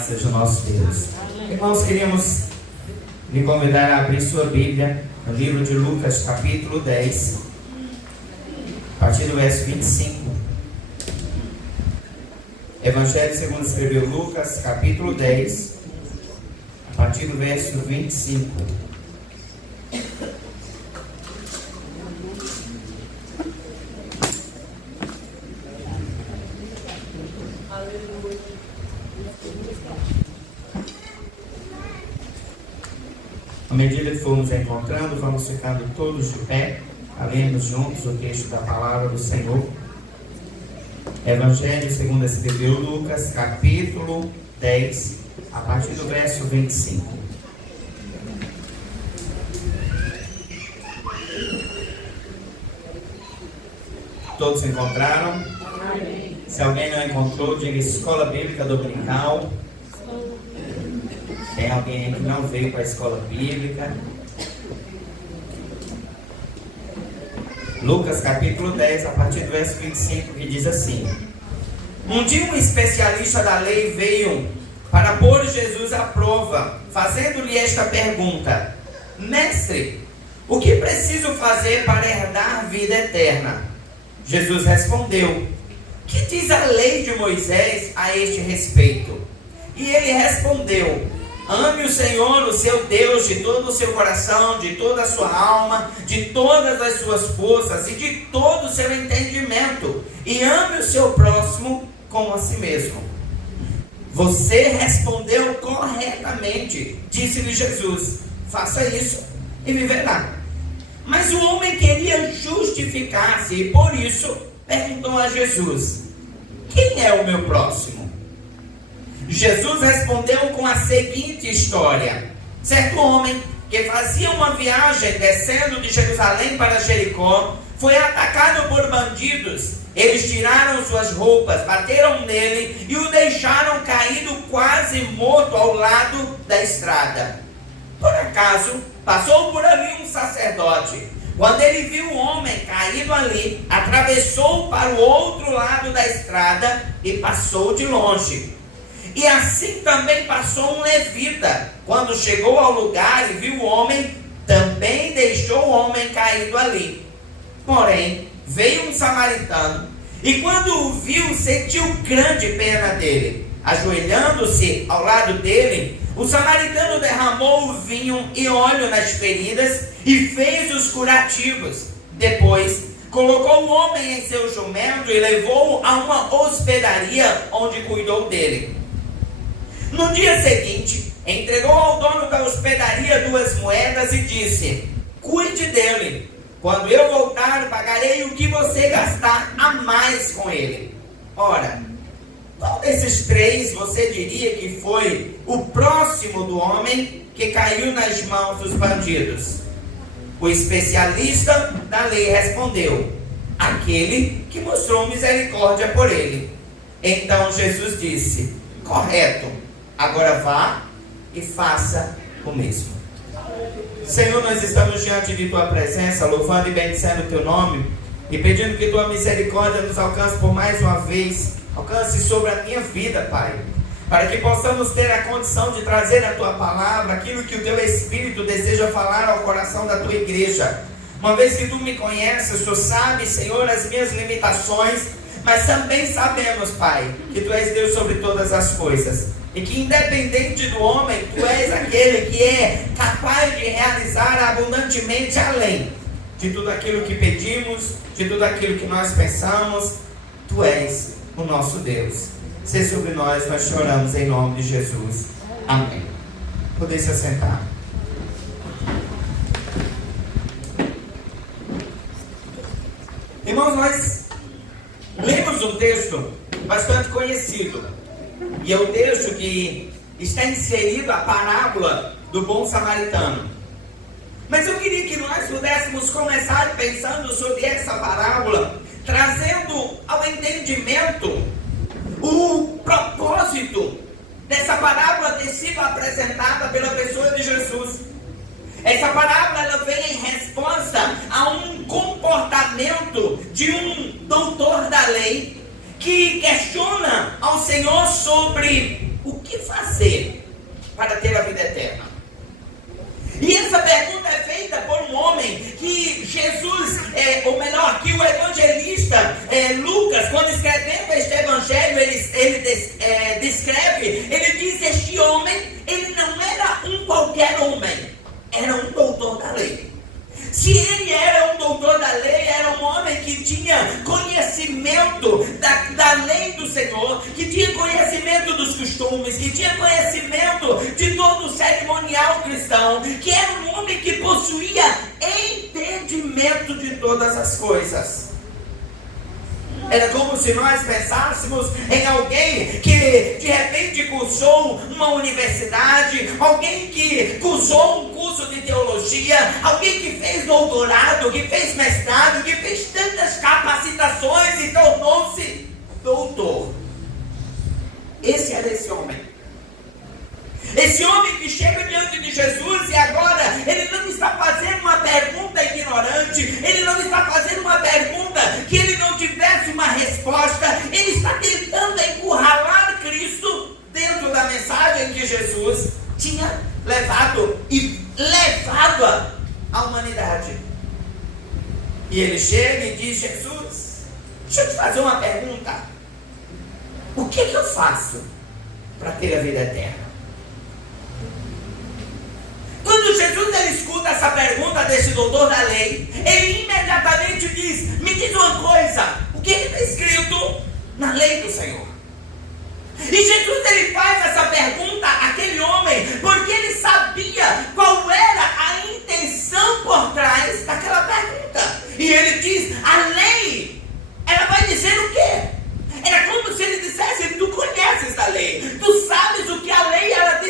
Louvado seja o nosso Deus. Irmãos, queríamos lhe convidar a abrir sua Bíblia no livro de Lucas, capítulo 10, a partir do verso 25. Evangelho segundo escreveu Lucas, capítulo 10, a partir do verso 25. À medida que formos encontrando, vamos ficando todos de pé, a lermos juntos o texto da palavra do Senhor. Evangelho segundo escreveu Lucas, capítulo 10, a partir do verso 25. Todos encontraram? Amém. Se alguém não encontrou, diga Escola Bíblica Dominical. Tem alguém aí que não veio para a escola bíblica? Lucas capítulo 10, a partir do verso 25, que diz assim: Um dia um especialista da lei veio para pôr Jesus à prova, fazendo-lhe esta pergunta: Mestre, o que preciso fazer para herdar vida eterna? Jesus respondeu: Que diz a lei de Moisés a este respeito? E ele respondeu: Ame o Senhor, o seu Deus, de todo o seu coração, de toda a sua alma, de todas as suas forças e de todo o seu entendimento. E ame o seu próximo como a si mesmo. Você respondeu corretamente, disse-lhe Jesus. Faça isso e viverá. Mas o homem queria justificar-se e por isso perguntou a Jesus: Quem é o meu próximo? Jesus respondeu com a seguinte história: Certo homem que fazia uma viagem descendo de Jerusalém para Jericó foi atacado por bandidos. Eles tiraram suas roupas, bateram nele e o deixaram caído quase morto ao lado da estrada. Por acaso passou por ali um sacerdote. Quando ele viu o homem caído ali, atravessou para o outro lado da estrada e passou de longe. E assim também passou um levita. Quando chegou ao lugar e viu o homem, também deixou o homem caído ali. Porém, veio um samaritano, e quando o viu, sentiu grande pena dele. Ajoelhando-se ao lado dele, o samaritano derramou o vinho e óleo nas feridas e fez os curativos. Depois, colocou o homem em seu jumento e levou-o a uma hospedaria onde cuidou dele. No dia seguinte, entregou ao dono da hospedaria 2 moedas e disse: Cuide dele. Quando eu voltar, pagarei o que você gastar a mais com ele. Ora, qual desses 3 você diria que foi o próximo do homem que caiu nas mãos dos bandidos? O especialista da lei respondeu: Aquele que mostrou misericórdia por ele. Então Jesus disse: Correto. Agora vá e faça o mesmo. Senhor, nós estamos diante de Tua presença, louvando e bendizendo o Teu nome, e pedindo que Tua misericórdia nos alcance por mais uma vez, alcance sobre a minha vida, Pai, para que possamos ter a condição de trazer a Tua palavra, aquilo que o Teu Espírito deseja falar ao coração da Tua igreja. Uma vez que Tu me conheces, Tu sabes, Senhor, as minhas limitações, mas também sabemos, Pai, que Tu és Deus sobre todas as coisas. E que independente do homem, Tu és aquele que é capaz de realizar abundantemente além de tudo aquilo que pedimos, de tudo aquilo que nós pensamos. Tu és o nosso Deus. Se sobre nós choramos em nome de Jesus. Amém. Poder se assentar. Irmãos, nós lemos um texto bastante conhecido. E é o texto que está inserido a parábola do bom samaritano. Mas eu queria que nós pudéssemos começar pensando sobre essa parábola, trazendo ao entendimento o propósito dessa parábola ter sido apresentada pela pessoa de Jesus. Essa parábola ela vem em resposta a um comportamento de um doutor da lei que questiona ao Senhor sobre o que fazer fazer para ter a vida eterna? E essa pergunta é feita por um homem que Jesus, ou melhor, que o evangelista Lucas, quando escrevendo este evangelho, ele descreve, ele diz: este homem, ele não era um qualquer homem, era um doutor da lei. Se ele era um doutor da lei, era um homem que tinha conhecimento da lei do Senhor, que tinha conhecimento dos costumes, que tinha conhecimento de todo o cerimonial cristão, que era um homem que possuía entendimento de todas as coisas. Era como se nós pensássemos em alguém que de repente cursou uma universidade, alguém que cursou um curso de teologia, alguém que fez doutorado, que fez mestrado, que fez tantas capacitações e tornou-se doutor. Esse era esse homem. Esse homem que chega diante de Jesus e agora ele não está fazendo uma pergunta ignorante, ele não está fazendo uma pergunta que ele não tivesse uma resposta, ele está tentando encurralar Cristo dentro da mensagem que Jesus tinha levado à humanidade. E ele chega e diz: Jesus, deixa eu te fazer uma pergunta. O que eu faço para ter a vida eterna? Quando Jesus ele escuta essa pergunta desse doutor da lei, ele imediatamente diz: me diz uma coisa, o que está escrito na lei do Senhor? E Jesus ele faz essa pergunta àquele homem porque ele sabia qual era a intenção por trás daquela pergunta. E ele diz: a lei, ela vai dizer o quê? Era como se ele dissesse: tu conheces a lei, tu sabes o que a lei ela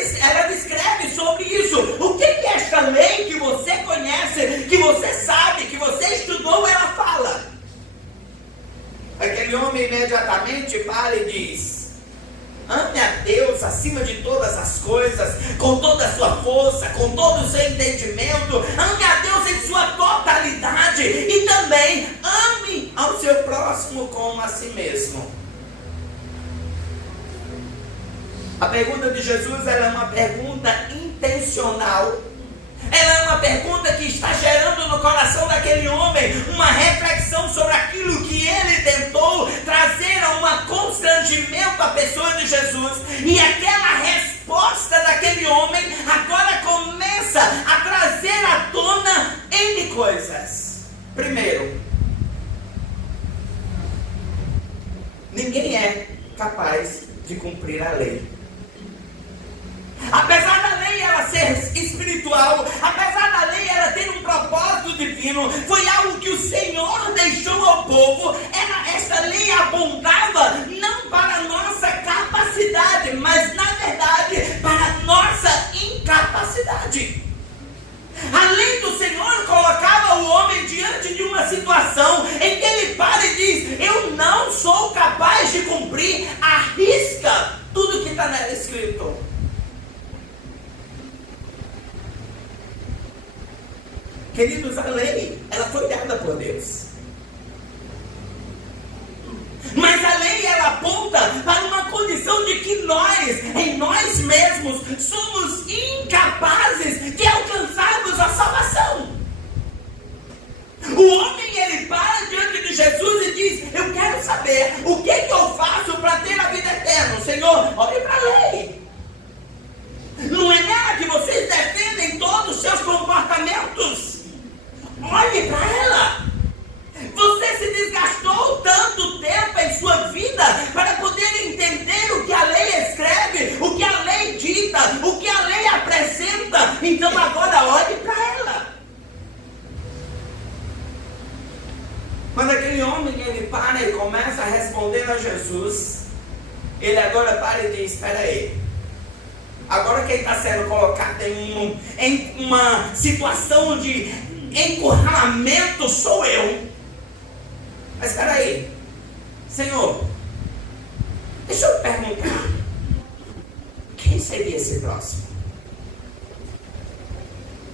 descreve sobre isso. O que esta lei que você conhece, que você sabe, que você estudou, ela fala? Aquele homem imediatamente para e diz: ame a Deus acima de todas as coisas, com toda a sua força, com todo o seu entendimento. Ame a Deus em sua totalidade e também ame ao seu próximo como a si mesmo. A pergunta de Jesus ela é uma pergunta intencional. Ela é uma pergunta que está gerando no coração daquele homem uma reflexão sobre aquilo que ele tentou trazer a um constrangimento à pessoa de Jesus. E aquela resposta daquele homem agora começa a trazer à tona N coisas. Primeiro, ninguém é capaz de cumprir a lei. Apesar da lei ela ser espiritual, apesar da lei ela ter um propósito divino, foi algo que o Senhor deixou ao povo. Essa lei apontava não para a nossa capacidade, mas na verdade para a nossa incapacidade. A lei do Senhor colocava o homem diante de uma situação em que ele para e diz: eu não sou capaz de cumprir à risca tudo que está nela escrito. Queridos, a lei, ela foi dada por Deus. Mas a lei, ela aponta para uma condição de que nós, em nós mesmos, somos incapazes de alcançarmos a salvação. O homem, ele para diante de Jesus e diz: eu quero saber o que eu faço para ter a vida eterna. Senhor, olhe para a lei. Não é nela que vocês defendem todos os seus comportamentos. Olhe para ela. Você se desgastou tanto tempo em sua vida para poder entender o que a lei escreve, o que a lei dita, o que a lei apresenta. Então agora olhe para ela. Quando aquele homem ele para e começa a responder a Jesus, ele agora para e diz: espera aí, agora quem está sendo colocado em uma situação de encurralamento sou eu. Mas espera aí, Senhor, deixa eu perguntar, quem seria esse próximo?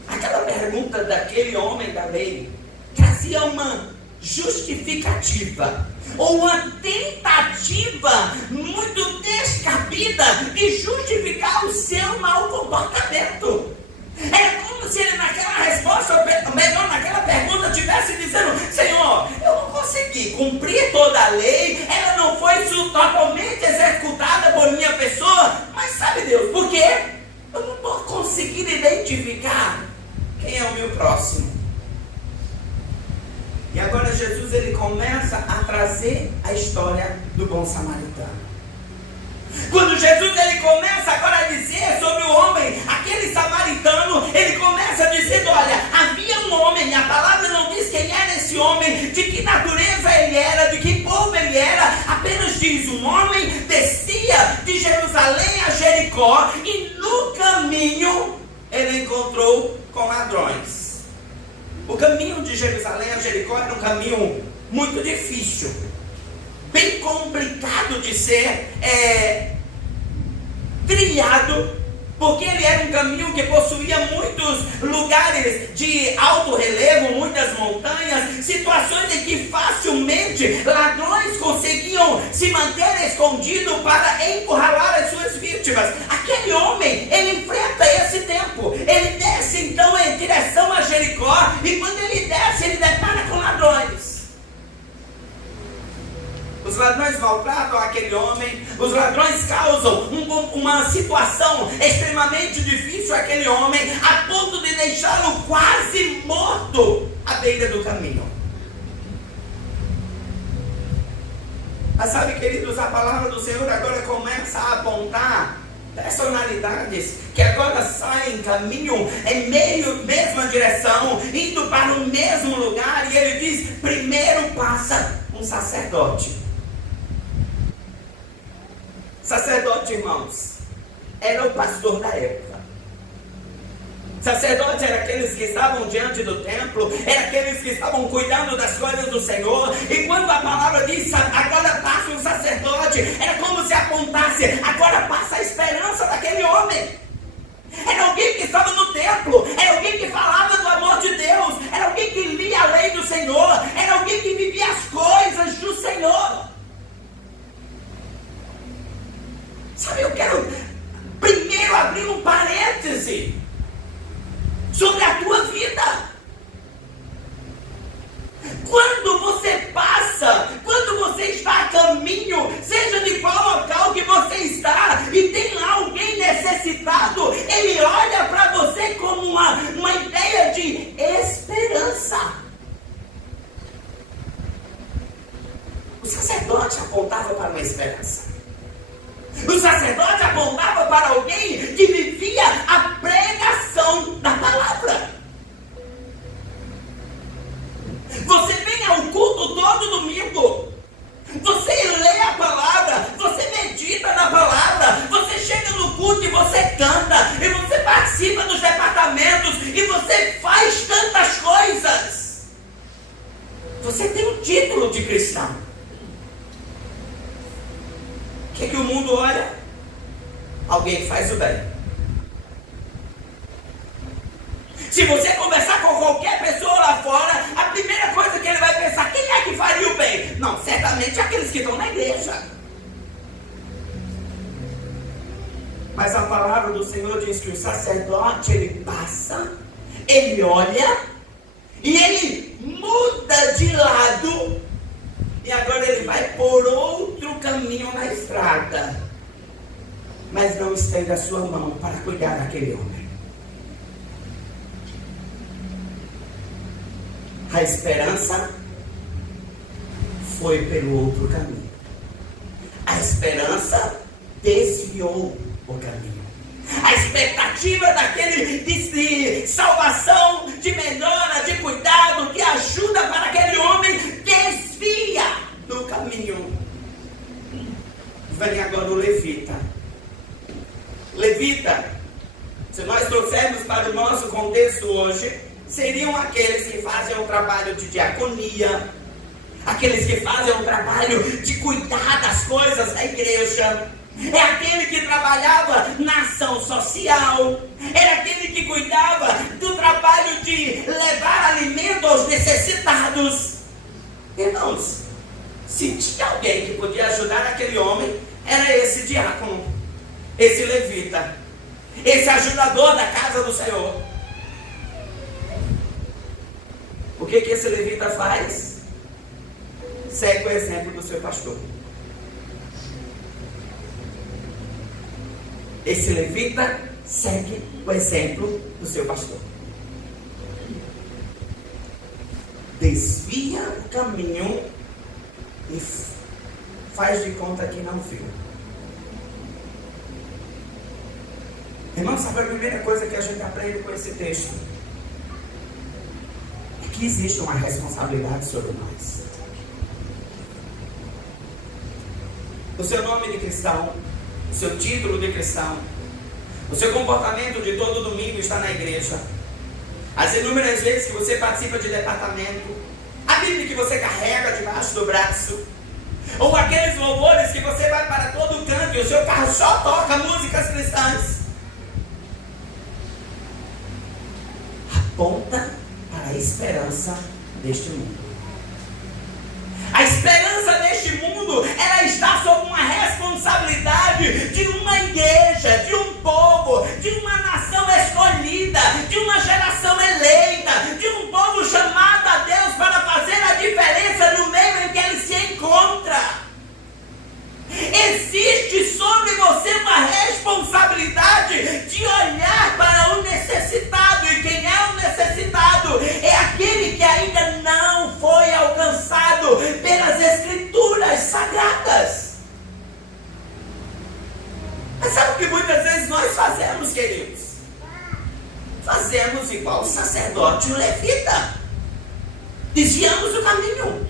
Aquela pergunta daquele homem da lei trazia uma justificativa, ou uma tentativa muito descabida de justificar o seu mau comportamento. É como se ele naquela resposta, ou melhor, naquela pergunta, estivesse dizendo: Senhor, eu não consegui cumprir toda a lei, ela não foi totalmente executada por minha pessoa, mas sabe Deus, por quê? Eu não estou conseguindo identificar quem é o meu próximo. E agora Jesus ele começa a trazer a história do bom samaritano. Quando Jesus ele começa agora a dizer sobre o homem, aquele samaritano, ele começa dizendo: olha, havia um homem, a palavra não diz quem era esse homem, de que natureza ele era, de que povo ele era, apenas diz: um homem descia de Jerusalém a Jericó e no caminho ele encontrou com ladrões. O caminho de Jerusalém a Jericó era um caminho muito difícil, bem complicado de ser trilhado, porque ele era um caminho que possuía muitos lugares de alto relevo, muitas montanhas, situações em que facilmente ladrões conseguiam se manter escondidos para encurralar as suas vítimas. Aquele homem, ele enfrenta esse tempo, ele desce então em direção a Jericó, e quando ele desce, ele depara com ladrões. Os ladrões maltratam aquele homem, os ladrões causam uma situação extremamente difícil àquele homem, a ponto de deixá-lo quase morto à beira do caminho. Mas sabe, queridos, a palavra do Senhor agora começa a apontar personalidades que agora saem, caminham em mesma direção, indo para o mesmo lugar, e ele diz: primeiro passa um sacerdote. Sacerdote, irmãos, era o pastor da época. Sacerdote era aqueles que estavam diante do templo, era aqueles que estavam cuidando das coisas do Senhor. E quando a palavra diz: agora passa um sacerdote, era como se apontasse: agora passa a esperança daquele homem. Era alguém que estava no templo, era alguém que falava do amor de Deus, era alguém que lia a lei do Senhor, era alguém que vivia as coisas do Senhor. Sabe, eu quero primeiro abrir um parêntese sobre a tua vida. Quando você passa, quando você está a caminho, seja de qual local que você está, e tem lá alguém necessitado, ele olha para você como uma ideia de esperança. O sacerdote apontava para uma esperança. O sacerdote apontava para alguém que vivia a pregação da palavra. Você vem ao culto todo domingo, você lê a palavra, você medita na palavra, você chega no culto e você canta, e você participa dos departamentos, e você faz tantas coisas. Você tem um título de cristão. O que o mundo olha? Alguém que faz o bem. Se você conversar com qualquer pessoa lá fora, a primeira coisa que ele vai pensar: quem é que faria o bem? Não, certamente aqueles que estão na igreja. Mas a palavra do Senhor diz que o sacerdote, ele passa, ele olha, e ele muda de lado, e agora ele vai por outro caminho na estrada, mas não estende a sua mão para cuidar daquele homem. A esperança foi pelo outro caminho. A esperança desviou o caminho. A expectativa daquele de salvação, de melhora, de cuidado, de ajuda para aquele homem, desvia do caminho. Vem agora o levita. Levita, se nós trouxermos para o nosso contexto hoje, seriam aqueles que fazem o trabalho de diaconia, aqueles que fazem o trabalho de cuidar das coisas da igreja. É aquele que trabalhava na ação social, era aquele que cuidava do trabalho de levar alimento aos necessitados. Irmãos, se tinha alguém que podia ajudar aquele homem, era esse diácono, esse levita, esse ajudador da casa do Senhor. O que esse levita faz? Segue o exemplo do seu pastor. Esse levita segue o exemplo do seu pastor. Desvia o caminho e faz de conta que não viu. Irmão, sabe a primeira coisa que a gente aprende com esse texto? É que existe uma responsabilidade sobre nós. O seu nome de cristão, o seu título de cristão, o seu comportamento de todo domingo está na igreja. As inúmeras vezes que você participa de departamento, a Bíblia que você carrega debaixo do braço, ou aqueles louvores que você vai para todo canto e o seu carro só toca músicas cristãs, aponta para a esperança deste mundo. A esperança deste mundo, ela está sob uma responsabilidade de uma igreja, de um povo, de uma nação escolhida, de uma geração eleita, de um povo chamado a Deus para fazer a diferença no meio em que ele se encontra. Existe sobre você uma responsabilidade de olhar para o necessitado. E quem é o necessitado? É aquele que ainda não foi alcançado pelas Escrituras Sagradas. Mas sabe o que muitas vezes nós fazemos, queridos? Fazemos igual o sacerdote e o levita. Desviamos o caminho.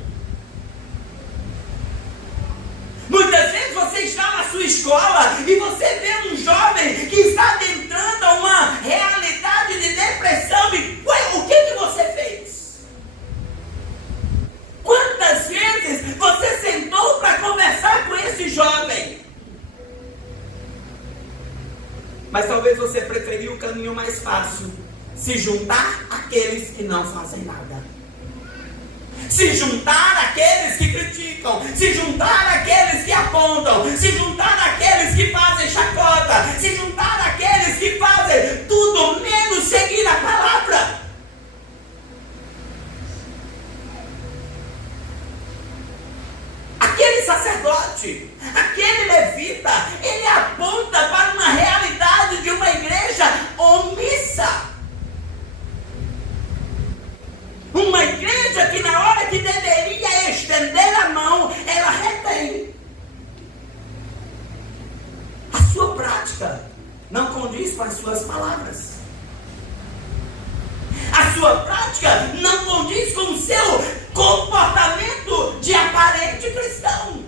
Muitas vezes você está na sua escola e você vê um jovem que está adentrando a uma realidade de depressão. E o que você fez? Quantas vezes você sentou para conversar com esse jovem? Mas talvez você preferiu o caminho mais fácil: se juntar àqueles que não fazem nada. Se juntar àqueles que criticam, se juntar àqueles que apontam, se juntar àqueles que fazem chacota, se juntar àqueles que fazem tudo menos seguir a palavra. Aquele sacerdote, aquele levita, ele aponta para uma realidade de uma igreja omissa. Uma igreja que na hora que deveria estender a mão, ela retém. A sua prática não condiz com as suas palavras. A sua prática não condiz com o seu comportamento de aparente cristão.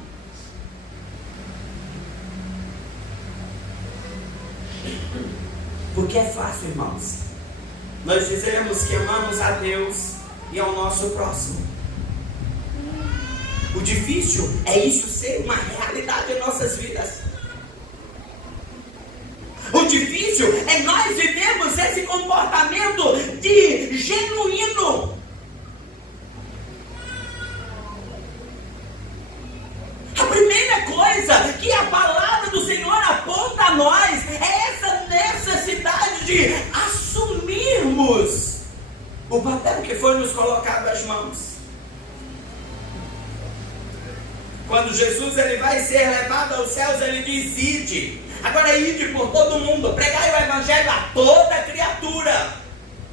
Porque é fácil, irmãos, nós dizemos que amamos a Deus e ao nosso próximo. O difícil é isso ser uma realidade em nossas vidas. O difícil é nós vivemos esse comportamento de genuíno. A primeira coisa que a palavra do Senhor aponta a nós é essa necessidade de assumirmos o papel que foi nos colocado às mãos. Quando Jesus ele vai ser levado aos céus, ele diz: ide. Agora ide por todo mundo, pregai o evangelho a toda criatura.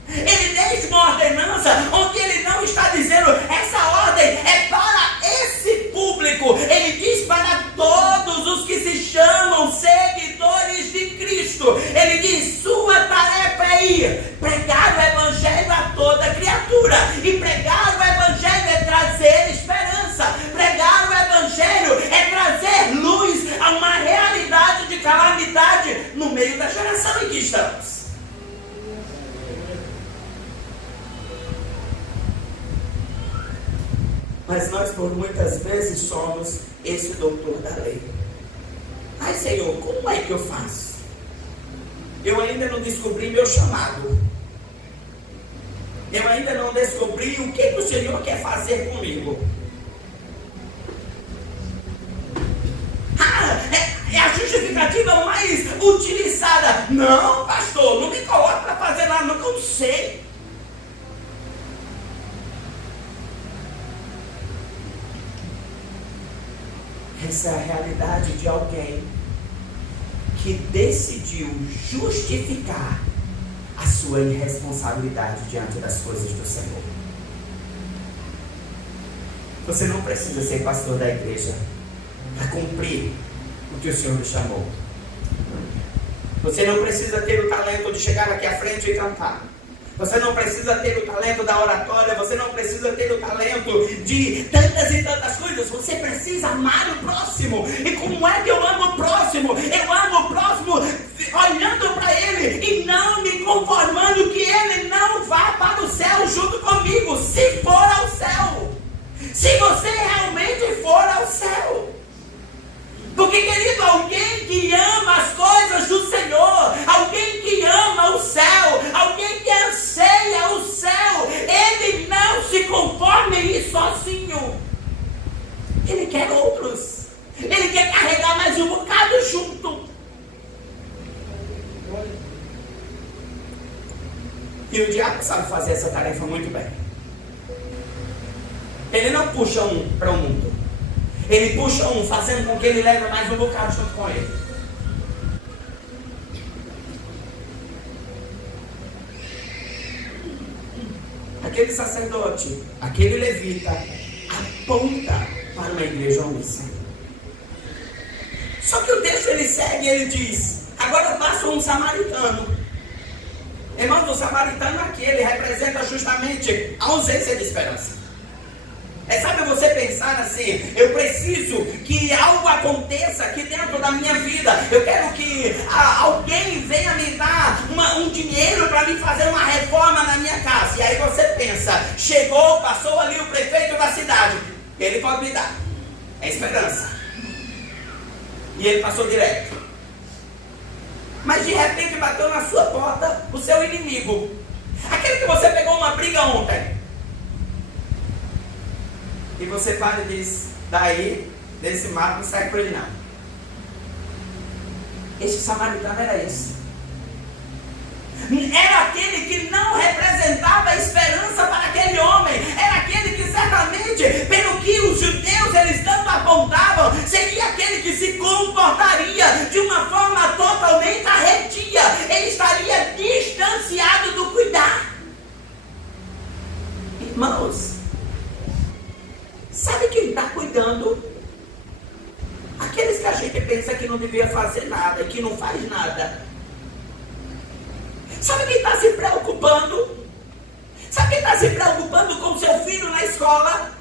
Ele deixa uma ordenança onde ele não está dizendo essa ordem é para esse público. Ele diz para todos os que se chamam seguidores de Cristo. Ele diz: sua tarefa é ir, pregar o evangelho a toda criatura. E pregar o evangelho é trazer esperança. Pregar o evangelho é trazer luz a uma realidade de calamidade no meio da geração em que estamos. Mas nós por muitas vezes somos esse doutor da lei. Ai, Senhor, como é que eu faço? Eu ainda não descobri meu chamado. Eu ainda não descobri o que o Senhor quer fazer comigo. justificativa mais utilizada: não, pastor, não me coloque para fazer nada, não, que eu não sei. Essa é a realidade de alguém que decidiu justificar a sua irresponsabilidade diante das coisas do Senhor. Você não precisa ser pastor da igreja para cumprir o que o Senhor lhe chamou. Você não precisa ter o talento de chegar aqui à frente e cantar. Você não precisa ter o talento da oratória. Você não precisa ter o talento de tantas e tantas coisas. Você precisa amar o próximo. E como é que eu amo o próximo? Eu amo o próximo olhando para ele e não me conformando que ele não vá para o céu junto comigo, se for ao céu. Se você realmente for ao céu. Porque, querido, alguém que ama as coisas do Senhor, alguém que ama o céu, alguém que anseia o céu, ele não se conforma em ir sozinho. Ele quer outros. Ele quer carregar mais um bocado junto. E o diabo sabe fazer essa tarefa muito bem. Ele não puxa um para o mundo. Ele puxa um, fazendo com que ele leve mais um bocado junto com ele. Aquele sacerdote, aquele levita, aponta para uma igreja omissa. Só que o texto ele segue e ele diz: agora passa um samaritano. Irmãos, o samaritano aqui, ele representa justamente a ausência de esperança. Sabe, você pensar assim: eu preciso que algo aconteça aqui dentro da minha vida. Eu quero que alguém venha me dar um dinheiro para me fazer uma reforma na minha casa. E aí você pensa: chegou, passou ali o prefeito da cidade, ele pode me dar. É esperança. E ele passou direto. Mas de repente bateu na sua porta o seu inimigo. Aquele que você pegou uma briga ontem. E você para e diz: daí, desse mato não sai para ele não. Esse samaritano era esse. Era aquele que não representava esperança para aquele homem. Era aquele que certamente, pelo que os judeus eles tanto apontavam, seria aquele que se comportaria de uma forma totalmente arredia. Ele estaria distanciado do cuidar. Irmãos, sabe quem está cuidando? Aqueles que a gente pensa que não devia fazer nada e que não faz nada. Sabe quem está se preocupando? Sabe quem está se preocupando com seu filho na escola?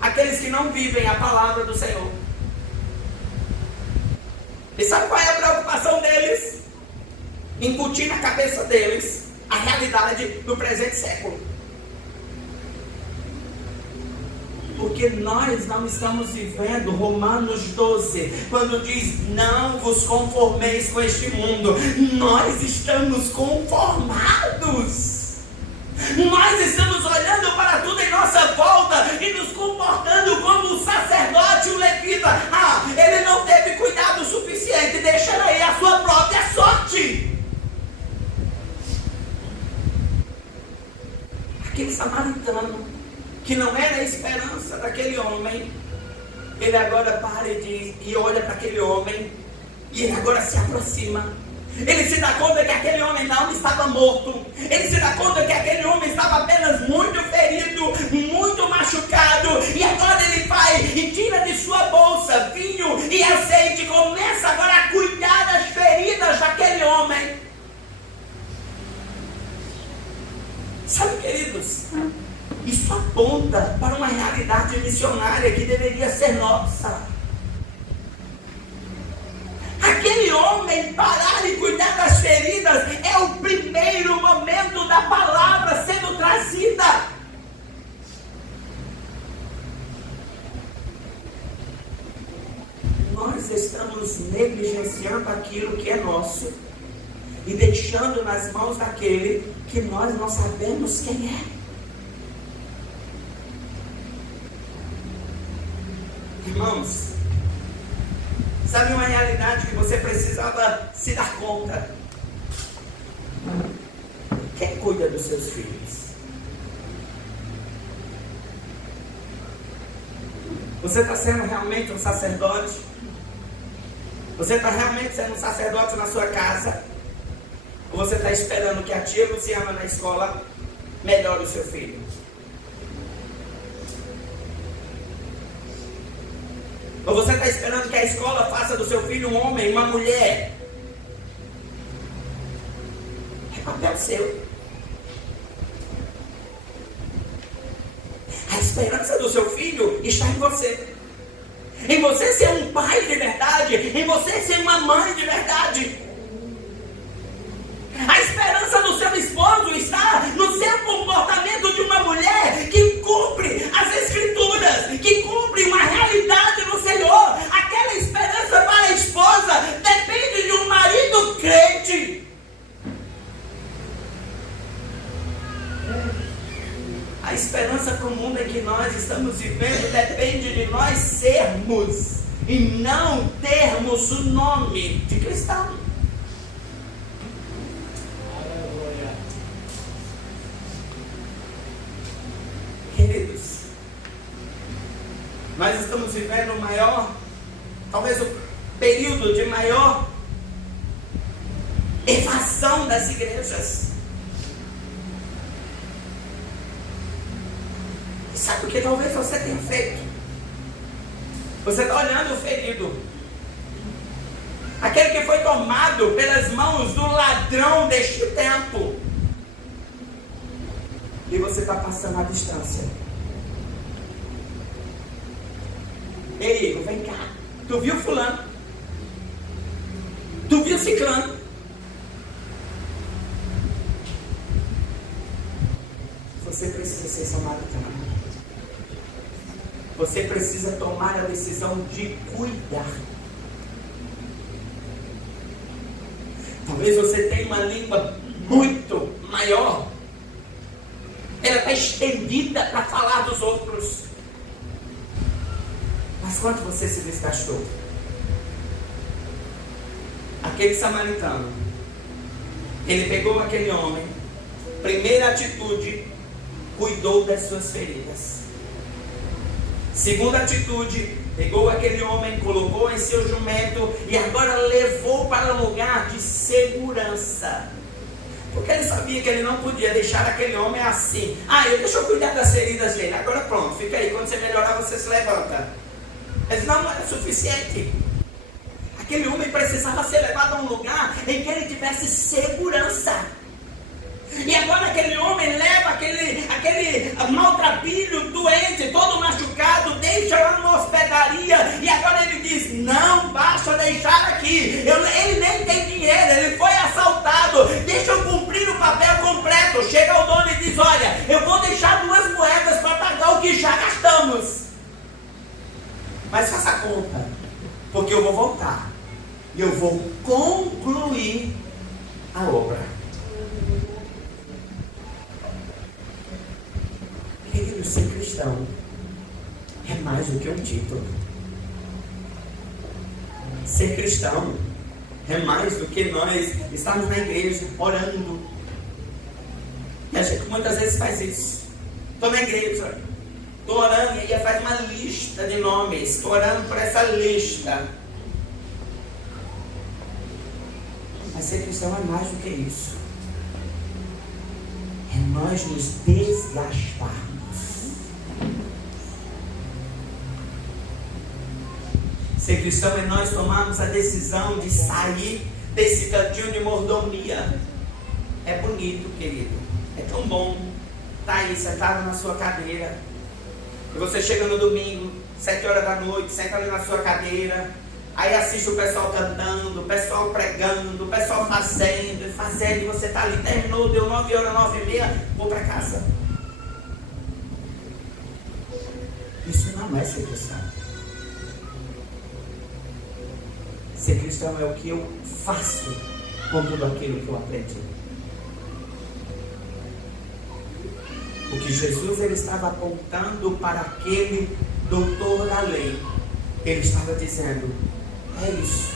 Aqueles que não vivem a palavra do Senhor. E sabe qual é a preocupação deles? Incutir na cabeça deles a realidade do presente século. Porque nós não estamos vivendo Romanos 12, quando diz: não vos conformeis com este mundo. Nós estamos conformados. Nós estamos olhando para tudo em nossa volta e nos comportando como o sacerdote, o levita. Ele não teve cuidado suficiente, deixa aí a sua própria sorte. Aquele samaritano, que não era a esperança daquele homem, ele agora para e olha para aquele homem, e ele agora se aproxima. Ele se dá conta que aquele homem não estava morto. Ele se dá conta que aquele homem estava apenas muito ferido, muito machucado. E agora ele vai e tira de sua bolsa vinho e azeite e começa agora a cuidar das feridas daquele homem. Sabe, queridos, isso aponta para uma realidade missionária que deveria ser nossa. Aquele homem parar e cuidar das feridas é o primeiro momento da palavra sendo trazida. Nós estamos negligenciando aquilo que é nosso e deixando nas mãos daquele que nós não sabemos quem é. Irmãos, Sabe uma realidade que você precisava se dar conta? Quem cuida dos seus filhos? Você está sendo realmente um sacerdote? Você está realmente sendo um sacerdote na sua casa? Ou você está esperando que a tia Luciana na escola melhore o seu filho? Ou você está esperando que a escola faça do seu filho um homem, uma mulher? É papel seu. A esperança do seu filho está em você. Em você ser um pai de verdade. Em você ser uma mãe de verdade. A esperança do seu esposo está no seu comportamento de uma mulher que cumpre as escrituras, que cumpre uma realidade no Senhor. Aquela esperança para a esposa depende de um marido crente. A esperança para o mundo em que nós estamos vivendo depende de nós sermos e não termos o nome de cristão. Queridos, nós estamos vivendo o maior, talvez o período de maior evasão das igrejas. E sabe o que talvez você tenha feito? Você está olhando o ferido, aquele que foi tomado pelas mãos do ladrão deste tempo, e você está passando à distância. Ei, Igor, vem cá. Tu viu fulano? Tu viu ciclano? Você precisa ser samaritano. Você precisa tomar a decisão de cuidar. Talvez você tenha uma língua muito maior. Ela está estendida para falar dos outros. Mas quanto você se desgastou? Aquele samaritano, ele pegou aquele homem, primeira atitude, cuidou das suas feridas. Segunda atitude, pegou aquele homem, colocou em seu jumento e agora levou para um lugar de segurança. Porque ele sabia que ele não podia deixar aquele homem assim. Deixa eu cuidar das feridas dele. Agora pronto, fica aí. Quando você melhorar, você se levanta. Mas não era suficiente. Aquele homem precisava ser levado a um lugar em que ele tivesse segurança. E agora aquele homem leva aquele maltrapilho, doente, todo machucado, deixa lá numa hospedaria. E agora ele diz, não basta deixar aqui. Ele nem tem dinheiro, ele foi assaltado. Deixa eu cumprir o papel completo. Chega o dono e diz, olha, eu vou deixar 2 moedas para pagar o que já gastamos. Mas faça a conta, porque eu vou voltar. E eu vou concluir a obra. Querido, ser cristão é mais do que um título. Ser cristão é mais do que nós estarmos na igreja orando. E a gente muitas vezes faz isso. Estou na igreja, estou orando, e aí faz uma lista de nomes. Estou orando por essa lista. Mas ser cristão é mais do que isso. É nós nos desgastarmos. Ser cristão é nós tomarmos a decisão de sair desse cantinho de mordomia. É bonito, querido. É tão bom estar aí sentado na sua cadeira. E você chega no domingo, 7 horas da noite, senta ali na sua cadeira. Aí assiste o pessoal cantando, o pessoal pregando, o pessoal fazendo, e você está ali, terminou, deu 9 horas, 9h30, vou para casa. Isso não é ser cristão. Ser cristão é o que eu faço com tudo aquilo que eu aprendi. O que Jesus ele estava apontando para aquele doutor da lei. Ele estava dizendo, É isso.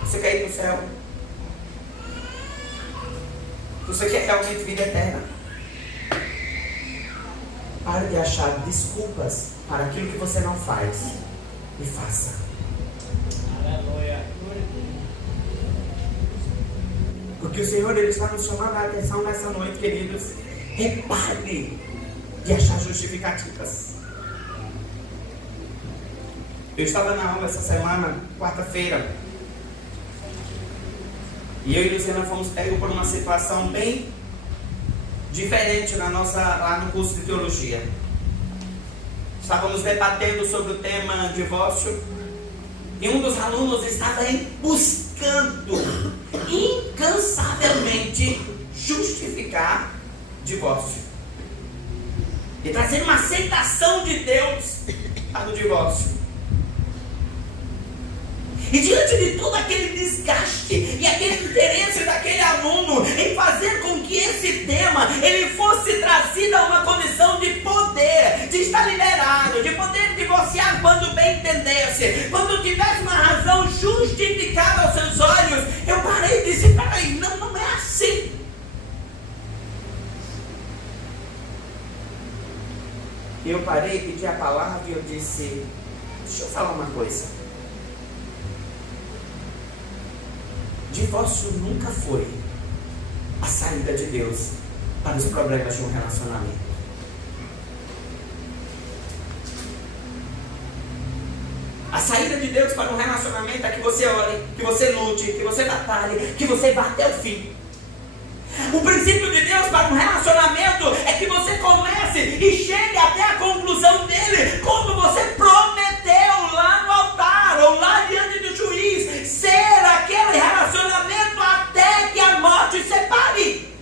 Você quer ir para o céu? Você quer realmente vida eterna? Pare de achar desculpas para aquilo que você não faz e faça. Aleluia. Porque o Senhor, Ele está nos chamando a atenção nessa noite, queridos. Repare de achar justificativas. Eu estava na aula essa semana, quarta-feira, e eu e Luciana fomos pegos por uma situação bem diferente lá no curso de teologia. Estávamos debatendo sobre o tema divórcio, e um dos alunos estava buscando incansavelmente justificar divórcio e trazer uma aceitação de Deus para o divórcio. E diante de todo aquele desgaste e aquele interesse daquele aluno em fazer com que esse tema ele fosse trazido a uma condição de poder, de estar liberado, de poder divorciar quando bem entendesse, quando tivesse uma razão justificada aos seus olhos, eu parei e disse: peraí, não é assim. Eu parei, pedi a palavra e eu disse: deixa eu falar uma coisa. Divórcio nunca foi a saída de Deus para os problemas de um relacionamento. A saída de Deus para um relacionamento é que você ore, que você lute, que você batalhe, que você vá até o fim. O princípio de Deus para um relacionamento é que você comece e chegue até a conclusão dele, como você prometeu lá no altar ou lá diante do juiz, ser aquele relacionamento até que a morte separe.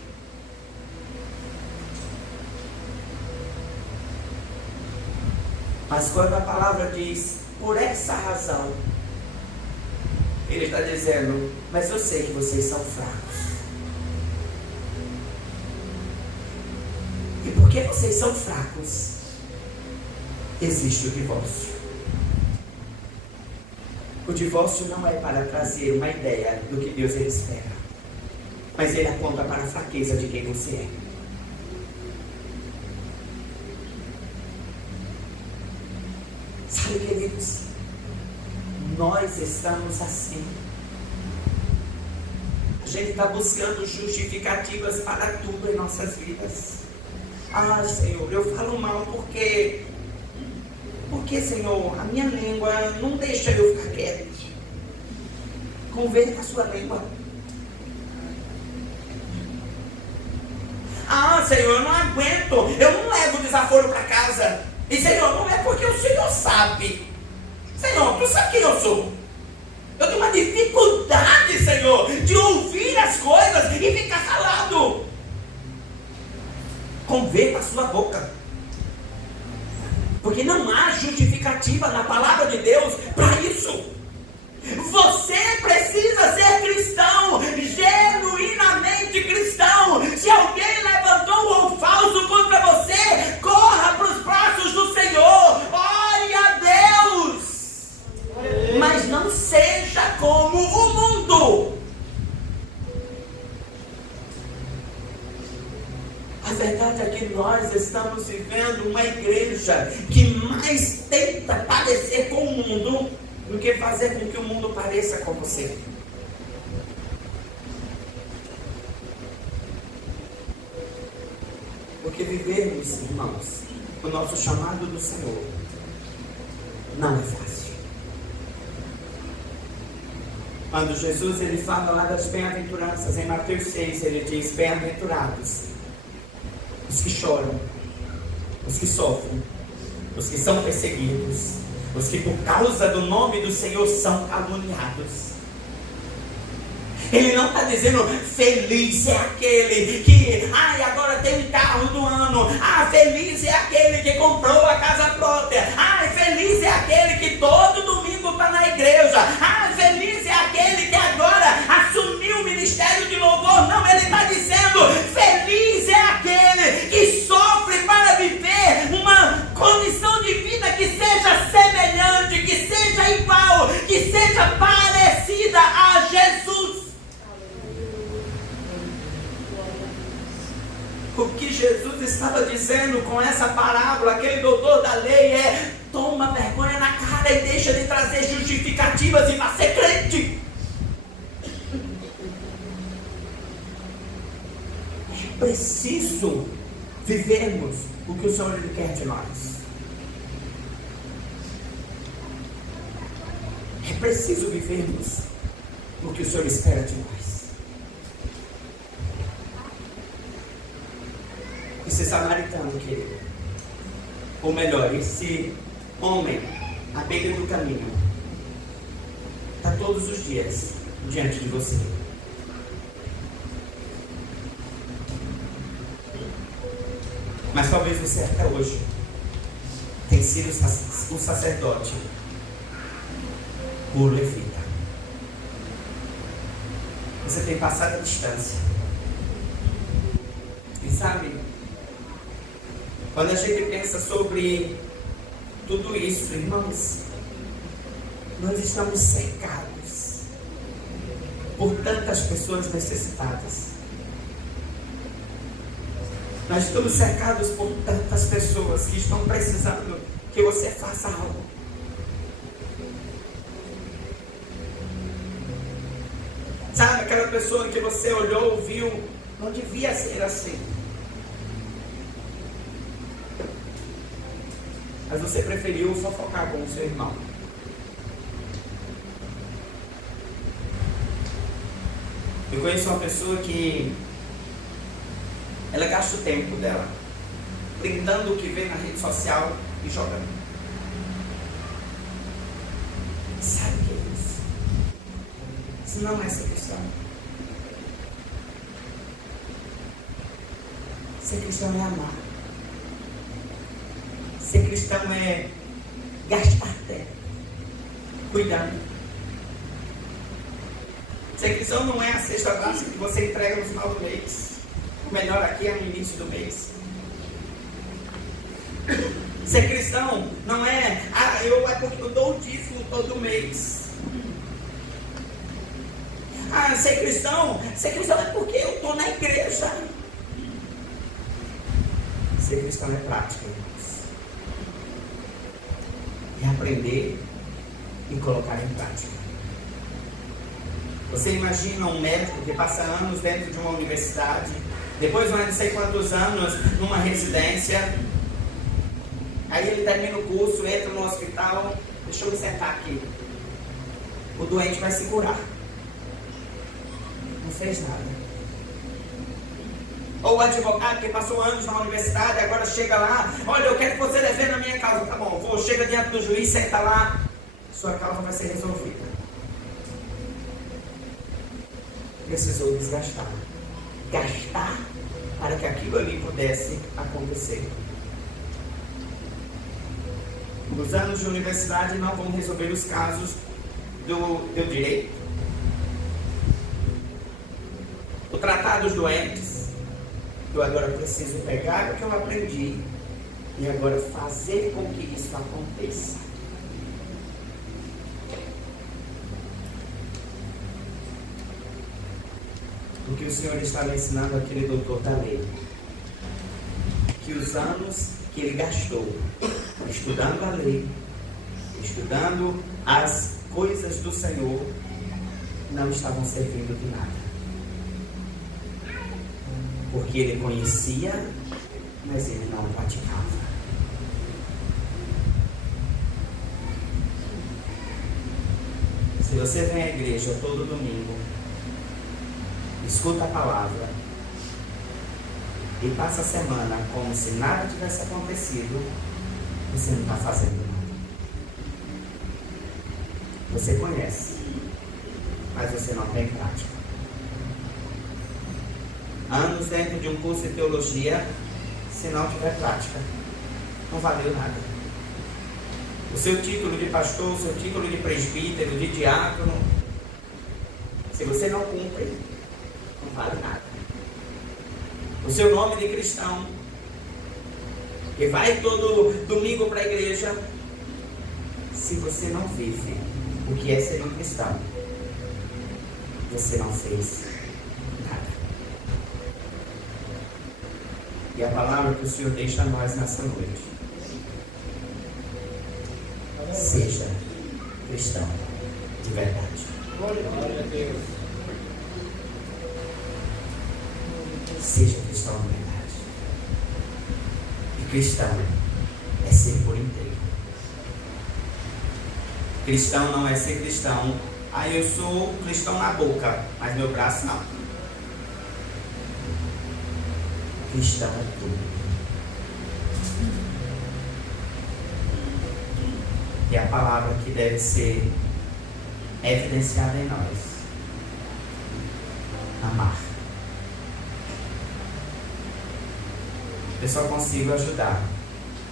Mas quando a palavra diz, por essa razão, ele está dizendo, mas eu sei que vocês são fracos. E porque vocês são fracos, existe o divórcio. O divórcio não é para trazer uma ideia do que Deus espera, mas ele aponta para a fraqueza de quem você é. Sabe, queridos, nós estamos assim. A gente está buscando justificativas para tudo em nossas vidas. Ah, Senhor, eu falo mal porque, Senhor, a minha língua não deixa eu ficar quieto. Converta a sua língua. Ah, Senhor, eu não aguento, eu não levo desaforo para casa. E, Senhor, não é porque o Senhor sabe. Senhor, tu sabe quem eu sou. Eu tenho uma dificuldade, Senhor, de ouvir as coisas e ficar calado. Converta a sua boca. Porque não há justificativa na palavra de Deus para isso. Você precisa ser cristão, genuinamente cristão. Se alguém levantou um falso contra você, corra para os braços do Senhor, ore a Deus, mas não seja como o mundo. A verdade é que nós estamos vivendo uma igreja que mais tenta parecer com o mundo do que fazer com que o mundo pareça com você. Porque vivermos, irmãos, o nosso chamado do Senhor não é fácil. Quando Jesus ele fala lá das bem-aventuranças, em Mateus 6, ele diz: bem-aventurados os que choram, os que sofrem, os que são perseguidos, os que por causa do nome do Senhor são caluniados. Ele não está dizendo feliz é aquele que, agora tem um carro do ano. Feliz é aquele que comprou a casa própria. Feliz é aquele que todo domingo está na igreja. Feliz é aquele que agora assumiu o ministério de louvor. Não, ele está dizendo feliz é aquele que sofre para viver uma condição de vida que seja semelhante, que seja igual, que seja O que Jesus estava dizendo com essa parábola, aquele doutor da lei, é: toma vergonha na cara e deixa de trazer justificativas e vá ser crente. É preciso vivermos o que o Senhor Ele quer de nós. É preciso vivermos o que o Senhor espera de nós. Esse samaritano, querido, ou melhor, esse homem à beira do caminho, está todos os dias diante de você. Mas talvez você até hoje tenha sido um sacerdote por levita. Você tem passado a distância. E sabe, quando a gente pensa sobre tudo isso, irmãos, nós estamos cercados por tantas pessoas necessitadas. Nós estamos cercados por tantas pessoas que estão precisando que você faça algo. Sabe, aquela pessoa que você olhou, viu, não devia ser assim. Mas você preferiu fofocar com o seu irmão. Eu conheço uma pessoa que ela gasta o tempo dela printando o que vê na rede social e jogando. Sabe o que é isso? Isso não é ser cristão. Ser cristão é amar. Ser cristão é gastar tempo cuidando. Ser cristão não é a cesta básica que você entrega no final do mês. O melhor aqui é no início do mês. Ser cristão não é: é porque eu dou o dízimo todo mês. Ser cristão é porque eu estou na igreja. Ser cristão é prática, irmãos. É aprender e colocar em prática. Você imagina um médico que passa anos dentro de uma universidade, depois vai não sei quantos anos numa residência, aí ele termina o curso, entra no hospital, deixa eu me sentar aqui, o doente vai se curar, não fez nada. Ou o advogado que passou anos na universidade, agora chega lá: olha, eu quero que você defenda a minha causa. Tá bom, chega diante do juiz, senta lá, sua causa vai ser resolvida. Precisou desgastar, gastar para que aquilo ali pudesse acontecer. Os anos de universidade não vão resolver os casos do direito. O tratar dos doentes, eu agora preciso pegar o que eu aprendi e agora fazer com que isso aconteça. O que o Senhor está me ensinando, aquele doutor da lei, que os anos que ele gastou estudando a lei, estudando as coisas do Senhor, não estavam servindo de nada. Porque ele conhecia, mas ele não praticava. Se você vem à igreja todo domingo, escuta a palavra e passa a semana como se nada tivesse acontecido, você não está fazendo nada. Você conhece, mas você não tem prática. Anos dentro de um curso de teologia, se não tiver prática, não valeu nada. O seu título de pastor, o seu título de presbítero, de diácono, se você não cumpre, não vale nada. O seu nome de cristão, que vai todo domingo para a igreja, se você não vive o que é ser um cristão, você não fez nada. E a palavra que o Senhor deixa a nós nessa noite: seja cristão de verdade. Glória a Deus. Seja cristão de verdade. E cristão é ser por inteiro. Cristão não é ser cristão. Ah, eu sou cristão na boca, mas meu braço não. Cristão é tudo. E a palavra que deve ser evidenciada em nós: amar. Eu só consigo ajudar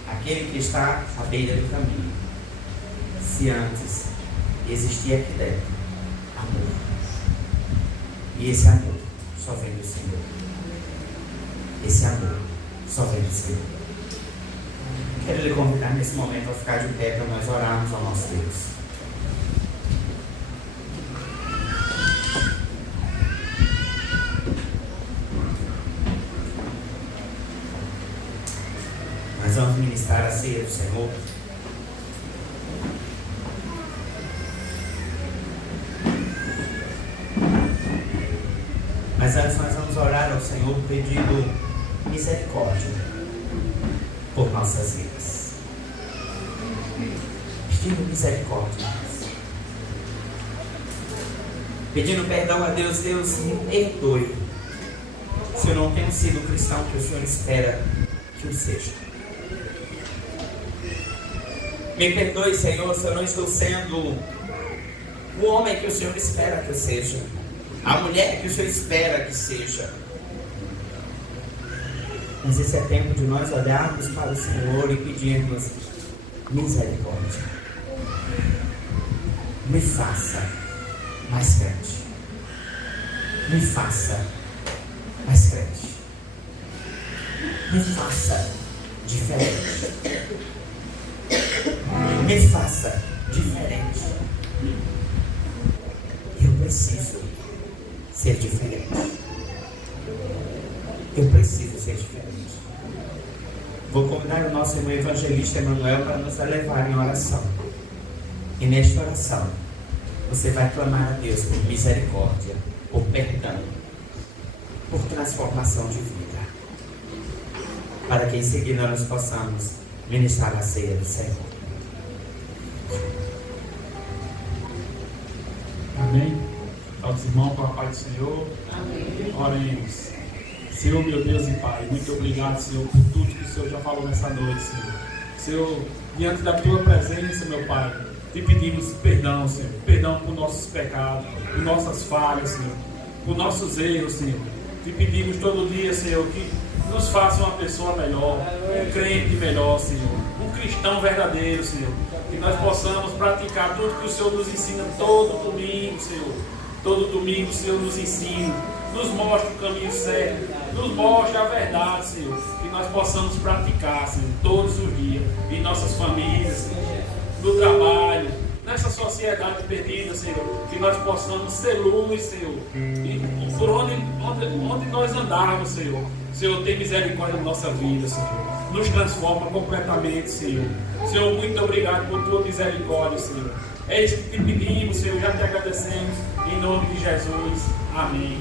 aquele que está à beira do caminho, se antes existir aqui dentro amor. E esse amor só vem do Senhor. Esse amor só vem do Senhor. Quero lhe convidar nesse momento a ficar de pé para nós orarmos ao nosso Deus. Nós vamos ministrar a ceia do Senhor. Mas antes nós vamos orar ao Senhor pedindo misericórdia por nossas vidas. Pedindo misericórdia. Pedindo perdão a Deus. Deus, me perdoe se eu não tenho sido o cristão que o Senhor espera que eu seja. Me perdoe, Senhor, se eu não estou sendo o homem que o Senhor espera que eu seja, a mulher que o Senhor espera que seja. Mas esse é tempo de nós olharmos para o Senhor e pedirmos misericórdia. Me faça mais crente. Me faça mais crente. Me faça diferente. Me faça diferente. Eu preciso ser diferente. Eu preciso ser diferente. Vou convidar o nosso irmão evangelista Emanuel para nos levar em oração. E nesta oração, você vai clamar a Deus por misericórdia, por perdão, por transformação de vida. Para que em seguida nós possamos ministrar a ceia do Senhor. Amém. Aos irmãos, com a paz do Senhor. Amém. Oremos. Senhor, meu Deus e Pai, muito obrigado, Senhor, por tudo que o Senhor já falou nessa noite, Senhor. Senhor, diante da Tua presença, meu Pai, te pedimos perdão, Senhor. Perdão por nossos pecados, por nossas falhas, Senhor. Por nossos erros, Senhor. Te pedimos todo dia, Senhor, que nos faça uma pessoa melhor, um crente melhor, Senhor. Um cristão verdadeiro, Senhor. Que nós possamos praticar tudo que o Senhor nos ensina todo domingo, Senhor. Todo domingo o Senhor nos ensina, nos mostra o caminho certo, nos mostra a verdade, Senhor. Que nós possamos praticar, Senhor, todos os dias, em nossas famílias, no trabalho, nessa sociedade perdida, Senhor. Que nós possamos ser luz, Senhor. E por onde nós andarmos, Senhor. Senhor, tem misericórdia na nossa vida, Senhor. Nos transforma completamente, Senhor. Senhor, muito obrigado por tua misericórdia, Senhor. É isso que te pedimos, Senhor, já te agradecemos, em nome de Jesus. Amém.